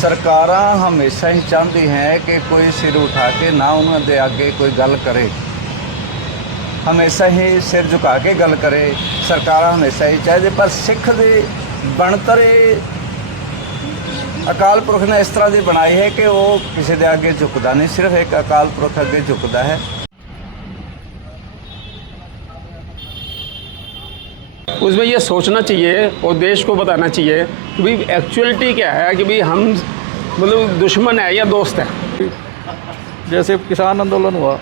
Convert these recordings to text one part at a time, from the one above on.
ਸਰਕਾਰਾਂ ਹਮੇਸ਼ਾ ਹੀ ਚਾਹੁੰਦੀ ਹੈ ਕਿ ਕੋਈ ਸਿਰ ਉਠਾ ਕੇ ਨਾ ਉਹਨਾਂ ਦੇ ਅੱਗੇ ਕੋਈ ਗੱਲ ਕਰੇ, ਹਮੇਸ਼ਾ ਹੀ ਸਿਰ ਝੁਕਾ ਕੇ ਗੱਲ ਕਰੇ। ਸਰਕਾਰਾਂ ਹਮੇਸ਼ਾ ਹੀ ਚਾਹੀਦੇ, ਪਰ ਸਿੱਖ ਦੀ ਬਣਤਰ ਅਕਾਲ ਪੁਰਖ ਨੇ ਇਸ ਤਰ੍ਹਾਂ ਦੀ ਬਣਾਈ ਹੈ ਕਿ ਉਹ ਕਿਸੇ ਦੇ ਅੱਗੇ ਝੁਕਦਾ ਨਹੀਂ, ਸਿਰਫ ਇੱਕ ਅਕਾਲ ਪੁਰਖ ਅੱਗੇ ਝੁਕਦਾ ਹੈ। उसमें ये सोचना चाहिए और देश को बताना चाहिए कि भाई एक्चुअलिटी क्या है, कि भाई हम मतलब दुश्मन है या दोस्त है। जैसे किसान आंदोलन हुआ,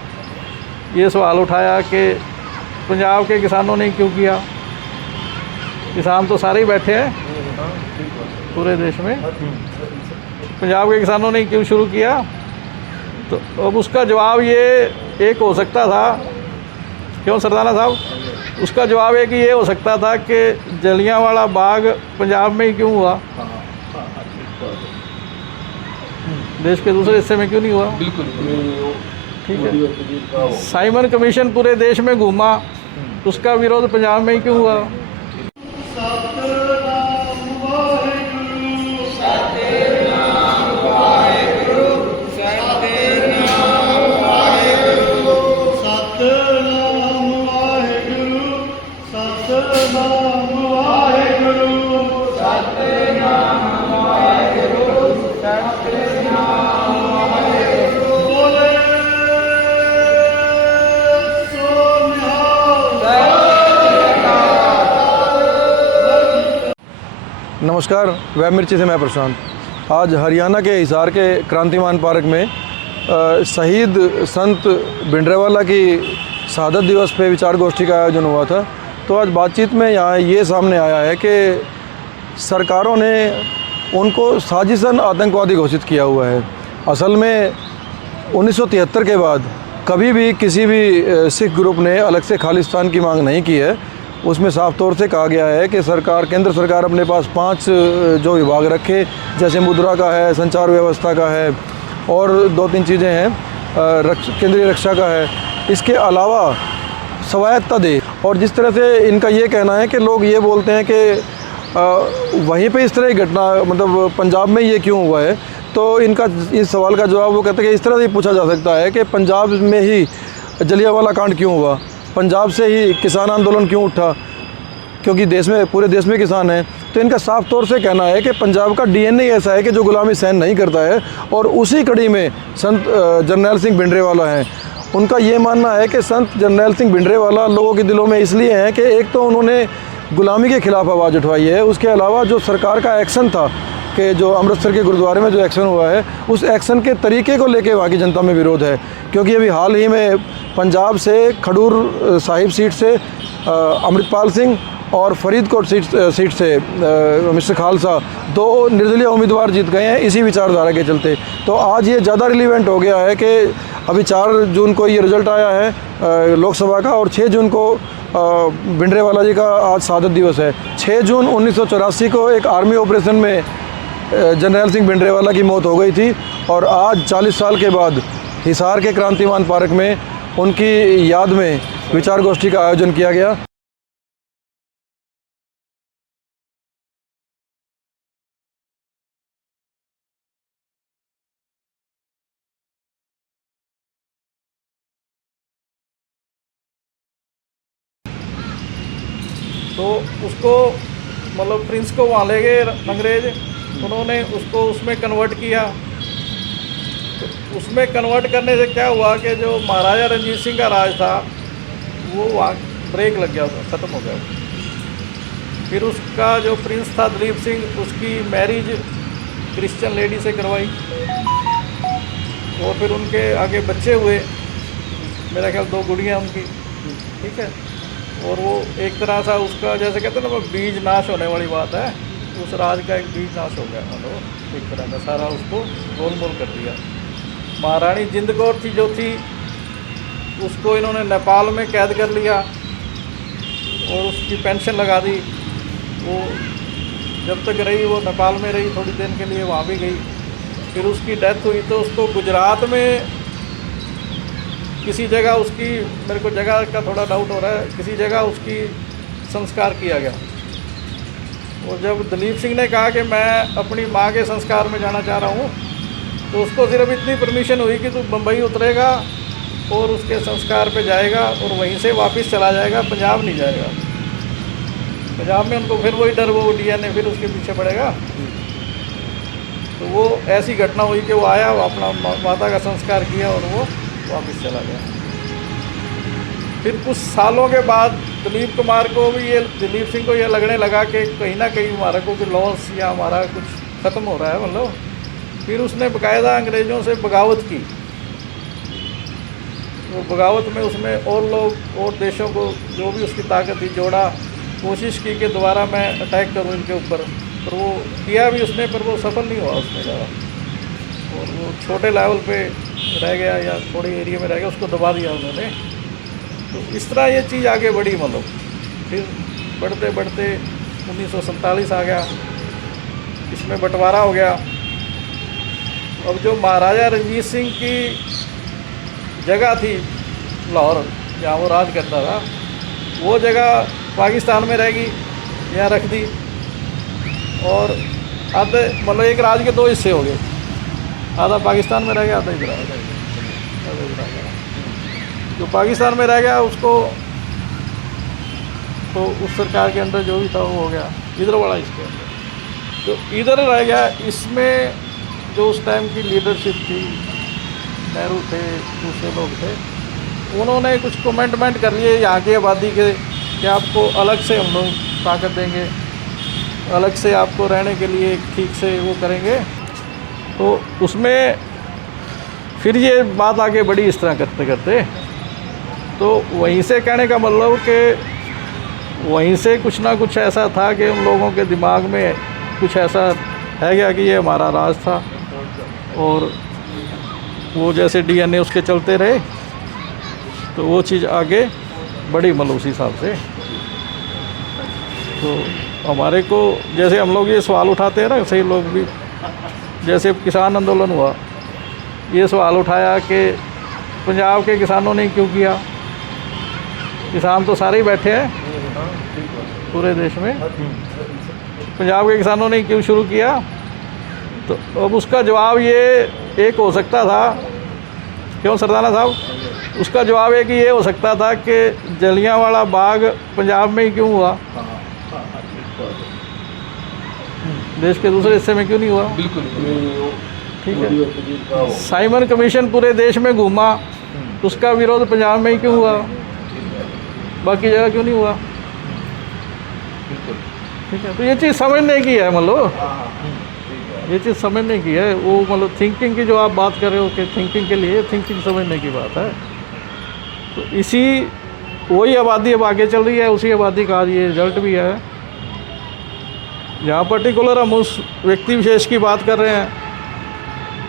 ये सवाल उठाया कि पंजाब के किसानों ने क्यों किया। किसान तो सारे ही बैठे हैं पूरे देश में, पंजाब के किसानों ने क्यों शुरू किया। तो अब उसका जवाब ये एक हो सकता था, क्यों सरदाना साहब, उसका जवाब एक ये हो सकता था कि जलियांवाला बाग पंजाब में ही क्यों हुआ, देश के दूसरे हिस्से में क्यों नहीं हुआ। बिल्कुल ठीक है, साइमन कमीशन पूरे देश में घूमा, उसका विरोध पंजाब में ही क्यों हुआ। नमस्कार, वेब मिर्ची से मैं प्रशांत। आज हरियाणा के हिसार के क्रांतिमान पार्क में शहीद संत भिंडरावाला की शहादत दिवस पे विचार गोष्ठी का आयोजन हुआ था। तो आज बातचीत में यहाँ ये सामने आया है कि सरकारों ने उनको साजिशन आतंकवादी घोषित किया हुआ है। असल में 1973 के बाद कभी भी किसी भी सिख ग्रुप ने अलग से खालिस्तान की मांग नहीं की है। उसमें साफ तौर से कहा गया है कि सरकार, केंद्र सरकार अपने पास 5 जो विभाग रखे, जैसे मुद्रा का है, संचार व्यवस्था का है और 2-3 चीज़ें हैं, केंद्रीय रक्षा का है, इसके अलावा स्वायत्तता दे। और जिस तरह से इनका ये कहना है कि लोग ये बोलते हैं कि वहीं पे इस तरह की घटना, मतलब पंजाब में ये क्यों हुआ है, तो इनका इस सवाल का जवाब वो कहते हैं कि इस तरह से पूछा जा सकता है कि पंजाब में ही जलियांवाला कांड क्यों हुआ, पंजाब से ही किसान आंदोलन क्यों उठा, क्योंकि देश में, पूरे देश में किसान हैं। तो इनका साफ तौर से कहना है कि पंजाब का डीएनए ऐसा है कि जो गुलामी सहन नहीं करता है, और उसी कड़ी में संत जरनैल सिंह भिंडरावाला हैं। उनका ये मानना है कि संत जरनैल सिंह भिंडरावाला लोगों के दिलों में इसलिए हैं कि एक तो उन्होंने गुलामी के खिलाफ आवाज़ उठवाई है, उसके अलावा जो सरकार का एक्शन था कि जो अमृतसर के गुरुद्वारे में जो एक्शन हुआ है, उस एक्शन के तरीके को लेके वहाँ की जनता में विरोध है। क्योंकि अभी हाल ही में पंजाब से खडूर साहिब सीट से अमृतपाल सिंह और फरीदकोट सीट से मिस्टर खालसा 2 निर्दलीय उम्मीदवार जीत गए हैं इसी विचारधारा के चलते। तो आज ये ज़्यादा रिलीवेंट हो गया है कि अभी 4 जून को ये रिज़ल्ट आया है लोकसभा का, और 6 जून को भिंडरावाला जी का आज शहादत दिवस है। 6 जून 1984 को एक आर्मी ऑपरेशन में जरनैल सिंह भिंडरावाला की मौत हो गई थी, और आज 40 साल के बाद हिसार के क्रांतिमान पार्क में उनकी याद में विचार गोष्ठी का आयोजन किया गया। तो उसको मतलब प्रिंस को वहाँ ले गए अंग्रेज, उन्होंने उसको उसमें कन्वर्ट किया। तो उसमें कन्वर्ट करने से क्या हुआ कि जो महाराजा रंजीत सिंह का राज था वो वहाँ ब्रेक लग गया, ख़त्म हो गया। फिर उसका जो प्रिंस था दलीप सिंह, उसकी मैरिज क्रिश्चियन लेडी से करवाई, और फिर उनके आगे बच्चे हुए, मेरा ख्याल 2 गुड़ियाँ उनकी, ठीक है। और वो एक तरह सा उसका, जैसे कहते हैं ना, वो बीज नाश होने वाली बात है, उस राज का एक बीज नाश हो गया, मतलब एक तरह का सारा उसको गोलमोल कर दिया। महारानी जिंद कौर थी जो थी, उसको इन्होंने नेपाल में कैद कर लिया और उसकी पेंशन लगा दी। वो जब तक रही वो नेपाल में रही, थोड़ी दिन के लिए वहाँ भी गई। फिर उसकी डेथ हुई तो उसको गुजरात में किसी जगह उसकी, मेरे को जगह का थोड़ा डाउट हो रहा है, किसी जगह उसकी संस्कार किया गया। और जब दलीप सिंह ने कहा कि मैं अपनी माँ के संस्कार में जाना चाह रहा हूँ, तो उसको सिर्फ इतनी परमिशन हुई कि तू बम्बई उतरेगा और उसके संस्कार पे जाएगा और वहीं से वापस चला जाएगा, पंजाब नहीं जाएगा। पंजाब में उनको फिर वही डर, वो डीएनए फिर उसके पीछे पड़ेगा। तो वो ऐसी घटना हुई कि वो आया, वो अपना माता का संस्कार किया और वो वापस चला गया। फिर कुछ सालों के बाद दिलीप कुमार को भी ये, दिलीप सिंह को ये लगने लगा कि कहीं ना कहीं हमारा को लॉस या हमारा कुछ ख़त्म हो रहा है, मतलब। फिर उसने बाकायदा अंग्रेज़ों से बगावत की। वो बगावत में उसमें और लोग और देशों को जो भी उसकी ताकत थी जोड़ा, कोशिश की कि दोबारा मैं अटैक करूं इनके ऊपर, पर वो किया भी उसने, पर वो सफल नहीं हुआ उसमें ज़्यादा। और वो छोटे लेवल पे रह गया या थोड़े एरिया में रह गया, उसको दबा दिया उन्होंने। तो इस तरह ये चीज़ आगे बढ़ी, मतलब। फिर बढ़ते बढ़ते 1947 आ गया, इसमें बंटवारा हो गया। अब जो महाराजा रणजीत सिंह की जगह थी लाहौर, जहाँ वो राज करता था, वो जगह पाकिस्तान में रहेगी, यहाँ रख दी। और आधे, मतलब एक राज के 2 हिस्से हो गए, आधा पाकिस्तान में रह गया, आधा इधर आ गया। जो पाकिस्तान में रह गया उसको तो उस सरकार के अंदर जो भी था वो हो गया, इधर वाला इसके अंदर जो इधर रह गया। इसमें जो उस टाइम की लीडरशिप थी, नेहरू थे, दूसरे लोग थे, उन्होंने कुछ कमेंटमेंट कर लिए यहाँ की आबादी के कि आपको अलग से हम लोग ताकत देंगे, अलग से आपको रहने के लिए ठीक से वो करेंगे। तो उसमें फिर ये बात आगे बढ़ी इस तरह करते करते। तो वहीं से कहने का मतलब कि वहीं से कुछ ना कुछ ऐसा था कि उन लोगों के दिमाग में कुछ ऐसा है गया कि ये हमारा राज था, और वो जैसे डीएनए उसके चलते रहे, तो वो चीज़ आगे बढ़ी, मतलब उसी हिसाब से। तो हमारे को जैसे हम लोग ये सवाल उठाते हैं ना, सही लोग भी, जैसे किसान आंदोलन हुआ, ये सवाल उठाया कि पंजाब के किसानों ने क्यों किया। किसान तो सारे ही बैठे हैं पूरे देश में, पंजाब के किसानों ने क्यों शुरू किया। तो अब उसका जवाब ये एक हो सकता था, क्यों सरदाना साहब, उसका जवाब एक ये हो सकता था कि जलियांवाला बाग पंजाब में ही क्यों हुआ, देश के दूसरे हिस्से में क्यों नहीं हुआ। बिल्कुल ठीक है। साइमन कमीशन पूरे देश में घूमा, उसका विरोध पंजाब में ही क्यों हुआ, बाकी जगह क्यों नहीं हुआ। ठीक है। तो ये चीज़ समझने की है, मतलब ये चीज़ समझने की है। वो मतलब थिंकिंग की जो आप बात कर रहे हो कि थिंकिंग के लिए, थिंकिंग समझने की बात है। तो इसी वही आबादी अब आगे चल रही है, उसी आबादी का आज ये रिजल्ट भी है। जहाँ पर्टिकुलर हम उस व्यक्ति विशेष की बात कर रहे हैं,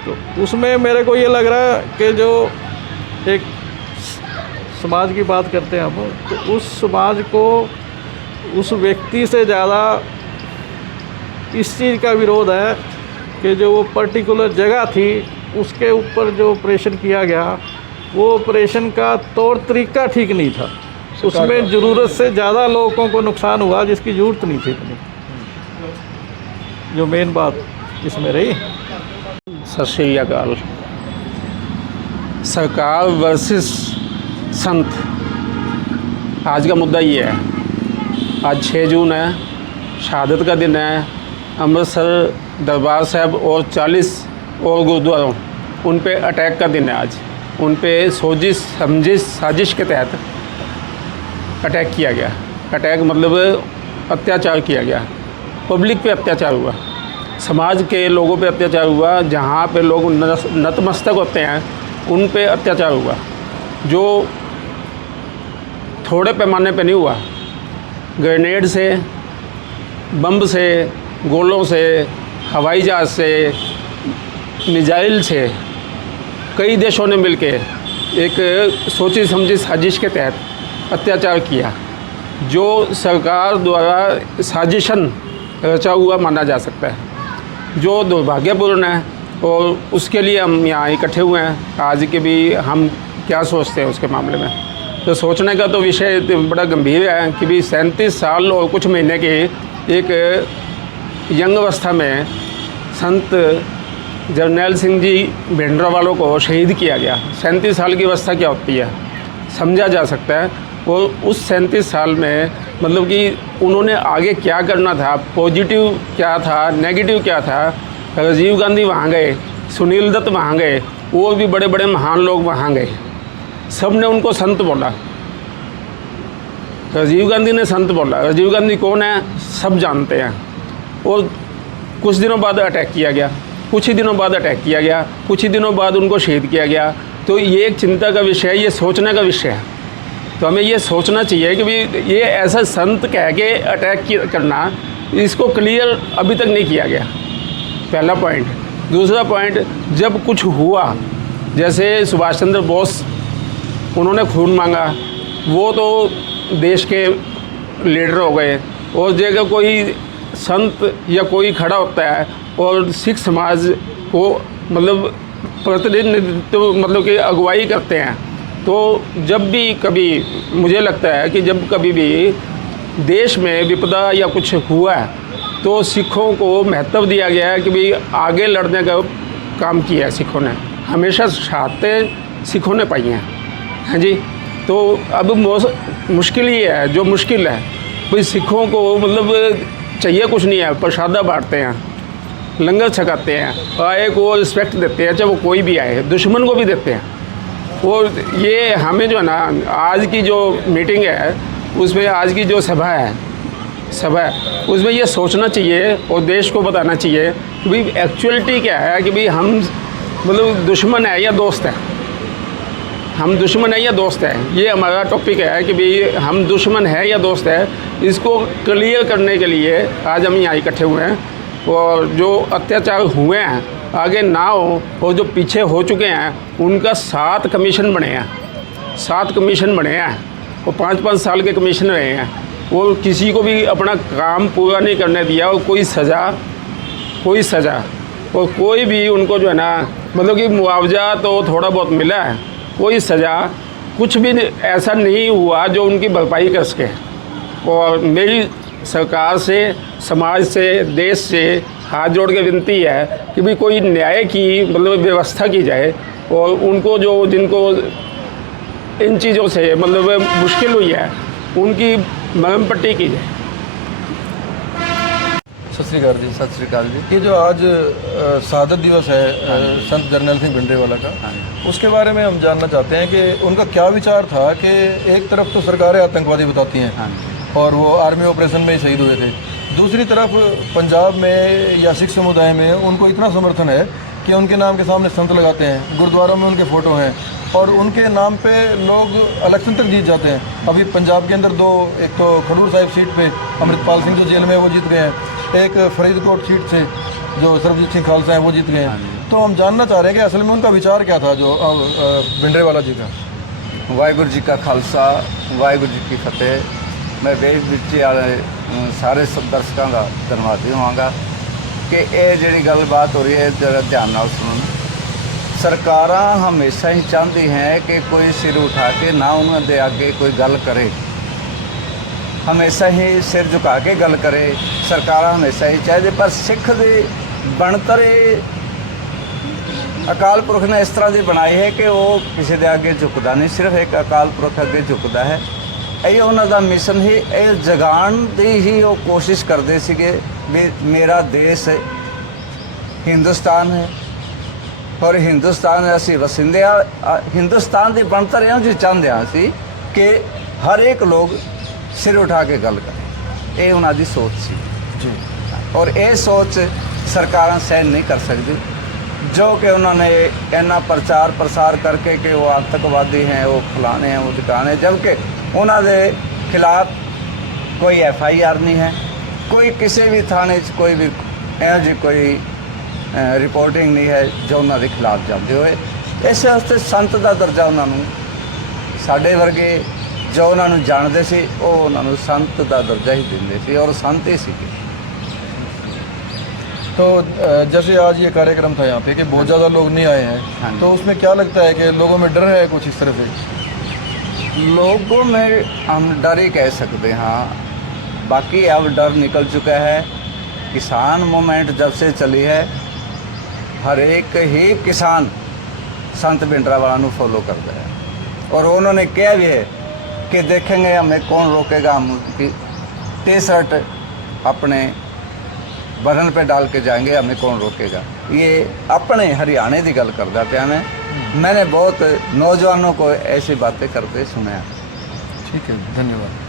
तो उसमें मेरे को ये लग रहा है कि जो एक समाज की बात करते हैं हम, तो उस समाज को उस व्यक्ति से ज़्यादा इस चीज़ का विरोध है कि जो वो पर्टिकुलर जगह थी उसके ऊपर जो ऑपरेशन किया गया, वो ऑपरेशन का तौर तरीका ठीक नहीं था। उसमें ज़रूरत से ज़्यादा लोगों को नुकसान हुआ जिसकी ज़रूरत नहीं थी इतनी, जो मेन बात इसमें रही। सत श्री अकाल। सरकार वर्सेस संत, आज का मुद्दा ये है। आज 6 जून है, शहादत का दिन है। अमृतसर दरबार साहब और 40 और गुरुद्वारों, उन पे अटैक का दिन है आज। उन पे सोजिश समझिश साजिश के तहत अटैक किया गया। अटैक मतलब अत्याचार किया गया, पब्लिक पे अत्याचार हुआ, समाज के लोगों पे अत्याचार हुआ। जहाँ पे लोग नतमस्तक होते हैं उन पे अत्याचार हुआ, जो थोड़े पैमाने पे नहीं हुआ। ग्रेनेड से, बम से, गोलों से, हवाई जहाज़ से, मिसाइल से कई देशों ने मिलके एक सोची समझी साजिश के तहत अत्याचार किया, जो सरकार द्वारा साजिशन रचा हुआ माना जा सकता है, जो दुर्भाग्यपूर्ण है। और उसके लिए हम यहाँ इकट्ठे हुए हैं आज के भी। हम क्या सोचते हैं उसके मामले में, तो सोचने का तो विषय बड़ा गंभीर है कि भी 37 साल और कुछ महीने के एक यंग अवस्था में संत जरनैल सिंह जी भिंडरावालों को शहीद किया गया। 37 साल की अवस्था क्या होती है समझा जा सकता है। और उस 37 साल में मतलब कि उन्होंने आगे क्या करना था, पॉजिटिव क्या था, नेगेटिव क्या था। राजीव गांधी वहाँ गए, सुनील दत्त वहाँ गए, और भी बड़े बड़े महान लोग वहाँ गए, सब ने उनको संत बोला। राजीव गांधी ने संत बोला। राजीव गांधी कौन है सब जानते हैं। और कुछ दिनों बाद अटैक किया गया, कुछ ही दिनों बाद अटैक किया गया, कुछ ही दिनों बाद उनको शहीद किया गया। तो ये एक चिंता का विषय है, ये सोचने का विषय है। तो हमें ये सोचना चाहिए कि भाई ये ऐसा संत कह के अटैक करना, इसको क्लियर अभी तक नहीं किया गया, पहला पॉइंट। दूसरा पॉइंट, जब कुछ हुआ जैसे सुभाष चंद्र बोस उन्होंने खून मांगा, वो तो देश के लीडर हो गए। और जगह कोई संत या कोई खड़ा होता है और सिख समाज को मतलब प्रतिनिधित्व मतलब कि अगुवाई करते हैं, तो जब भी कभी मुझे लगता है कि जब कभी भी देश में विपदा या कुछ हुआ है तो सिखों को महत्व दिया गया है कि भाई आगे लड़ने का काम किया है सिखों ने, हमेशा शहादतें सिखों ने पाई हैं। हाँ जी। तो अब मुश्किल ये है, जो मुश्किल है भाई सिखों को मतलब चाहिए कुछ नहीं है, प्रसादा बांटते हैं, लंगर छकाते हैं, आए को रिस्पेक्ट देते हैं, चाहे वो कोई भी आए, दुश्मन को भी देते हैं। और ये हमें जो है ना आज की जो मीटिंग है उसमें, आज की जो सभा है उसमें ये सोचना चाहिए और देश को बताना चाहिए कि भाई एक्चुअलिटी क्या है, कि भाई हम मतलब दुश्मन है या दोस्त है, हम दुश्मन है या दोस्त है। ये हमारा टॉपिक है कि भाई हम दुश्मन है या दोस्त है, इसको क्लियर करने के लिए आज हम यहाँ इकट्ठे हुए हैं। और जो अत्याचार हुए हैं आगे ना हो, और जो पीछे हो चुके हैं उनका 7 कमीशन बने हैं, 7 कमीशन बने हैं और 5-5 साल के कमीशन रहे हैं। और किसी को भी अपना काम पूरा नहीं करने दिया, और कोई सज़ा और कोई भी उनको जो है ना मतलब कि मुआवजा तो थोड़ा बहुत मिला है, कोई सज़ा कुछ भी ऐसा नहीं हुआ जो उनकी भरपाई कर सके। और मेरी सरकार से, समाज से, देश से हाथ जोड़ के विनती है कि भी कोई न्याय की मतलब व्यवस्था की जाए, और उनको जो जिनको इन चीज़ों से मतलब मुश्किल हुई है उनकी मरहम पट्टी की जाए। सत श्री अकाल जी। सत श्री अकाल जी। ये जो आज शहादत दिवस है संत जरनैल सिंह भिंडरावाला का, उसके बारे में हम जानना चाहते हैं कि उनका क्या विचार था कि एक तरफ तो सरकारें आतंकवादी बताती हैं और वो आर्मी ऑपरेशन में ही शहीद हुए थे, दूसरी तरफ पंजाब में या सिख समुदाय में उनको इतना समर्थन है कि उनके नाम के सामने संत लगाते हैं, गुरुद्वारों में उनके फ़ोटो हैं और उनके नाम पे लोग इलेक्शन तक जीत जाते हैं। अभी पंजाब के अंदर 2, एक तो खडूर साहिब सीट पे अमृतपाल सिंह जो जेल में वो जीत गए हैं, एक फरीदकोट सीट से जो सरबजीत सिंह खालसा हैं वो जीत गए हैं। तो हम जानना चाह रहे हैं कि असल में उनका विचार क्या था जो भिंडरावाला जी का। वाहिगुरू जी का खालसा, वाहिगुरू जी की फतेह। मैं देश विच वाले सारे सब दर्शकों का धन्यवादी होवांगा कि ये जिहड़ी गलबात हो रही है जरा ध्यान नाल सुनो। सरकारां हमेशा ही चाहती हैं कि कोई सिर उठा के ना उन्होंने आगे कोई गल करे, हमेशा ही सिर झुका के गल करे। सरकारां हमेशा ही चाहते, पर सिख दे बनतर अकाल पुरख ने इस तरह की बनाई है कि वो किसी के आगे झुकता नहीं, सिर्फ एक अकाल पुरख अगे झुकता है। ये उन्होंने मिशन ही ये जगाण की ही वो कोशिश करते सीगे भी मेरा देश हिंदुस्तान है और हिंदुस्तान असी वसिंदे हिंदुस्तान की बनतर इहो जी चाहते असी कि हर एक लोग सिर उठा के गल करें। ये उन्होंने सोच सी जी। और ये सोच सरकारां सहन नहीं कर सकती, जो कि उन्होंने इन्ना प्रचार प्रसार करके कि वो आतंकवादी हैं, वो फलाने हैं, वो ठिकाने, जबकि उन्होंने खिलाफ कोई FIR नहीं है, कोई किसी भी थाने कोई भी इहो जी कोई रिपोर्टिंग नहीं है जो उन्होंने खिलाफ जाते हुए। इस वास्ते संत का दर्जा उन्होंने साढ़े वर्गे जो उन्होंने जानते सी वो उन्होंने संत का दर्जा ही देंगे सी और संत ही सी। तो जैसे आज ये कार्यक्रम था यहाँ पे कि बहुत ज़्यादा लोग नहीं आए हैं, तो उसमें क्या लगता है कि लोगों में डर है कुछ इस तरह से? लोगों में हम डर ही कह सकते हैं, हाँ। बाकी अब डर निकल चुका है किसान मूवमेंट जब से चली है हर एक ही किसान संत भिंडरावाला नू फॉलो करता है और उन्होंने कहा भी है कि देखेंगे हमें कौन रोकेगा, हम उनकी टी शर्ट अपने बदन पे डाल के जाएंगे, हमें कौन रोकेगा। ये अपने हरियाणा की गल करता पाया मैंने बहुत नौजवानों को ऐसी बातें करते सुना। ठीक है, धन्यवाद।